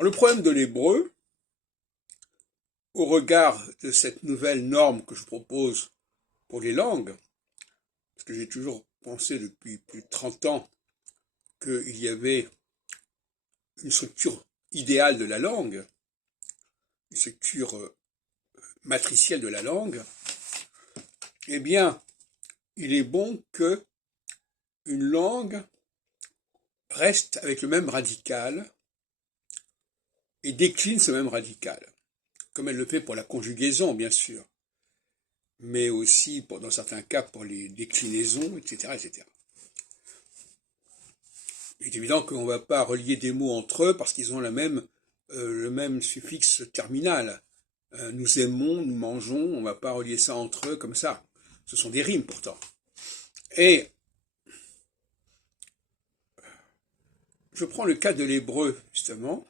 Alors, le problème de l'hébreu, au regard de cette nouvelle norme que je propose pour les langues, parce que j'ai toujours pensé depuis plus de 30 ans qu'il y avait une structure idéale de la langue, une structure matricielle de la langue, eh bien, il est bon que une langue reste avec le même radical et décline ce même radical, comme elle le fait pour la conjugaison, bien sûr, mais aussi, dans certains cas, pour les déclinaisons, etc., etc. Il est évident qu'on ne va pas relier des mots entre eux parce qu'ils ont le même suffixe terminal. Nous aimons, nous mangeons, on ne va pas relier ça entre eux comme ça. Ce sont des rimes pourtant. Et je prends le cas de l'hébreu, justement.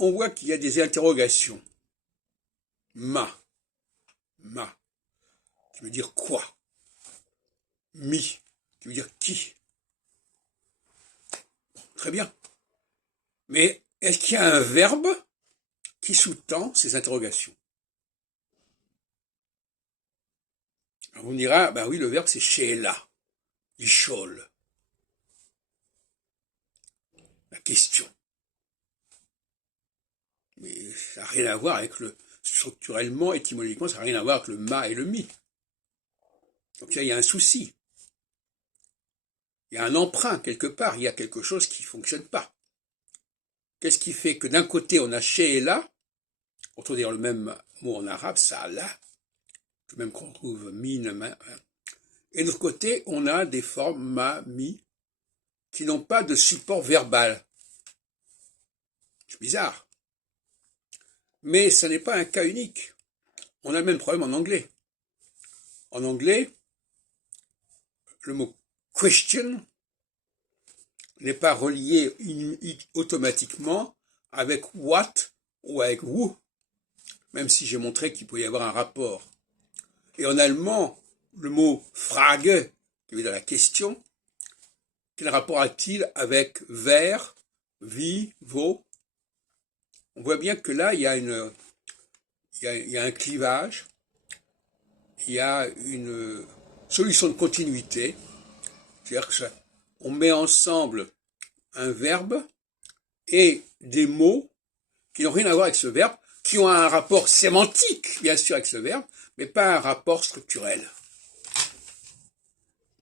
On voit qu'il y a des interrogations. Ma, qui veut dire quoi? Mi, qui veut dire qui? Très bien. Mais est-ce qu'il y a un verbe qui sous-tend ces interrogations? Alors on dira, ben oui, le verbe c'est she'ela, lishol, la question. Mais ça n'a rien à voir avec structurellement, étymologiquement, ça n'a rien à voir avec le ma et le mi. Donc là, il y a un souci. Il y a un emprunt quelque part, il y a quelque chose qui ne fonctionne pas. Qu'est-ce qui fait que d'un côté on a she'ela, on trouve d'ailleurs le même mot en arabe, sa'ala, même qu'on trouve min, ma, et de l'autre côté on a des formes ma, mi, qui n'ont pas de support verbal. C'est bizarre. Mais ce n'est pas un cas unique. On a le même problème en anglais. En anglais, le mot question n'est pas relié automatiquement avec what ou avec who, même si j'ai montré qu'il pouvait y avoir un rapport. Et en allemand, le mot Frage, qui veut dire la question, quel rapport a-t-il avec vers, wie, wo? On voit bien que là, il y a un clivage, il y a une solution de continuité, c'est-à-dire qu'on met ensemble un verbe et des mots qui n'ont rien à voir avec ce verbe, qui ont un rapport sémantique, bien sûr, avec ce verbe, mais pas un rapport structurel.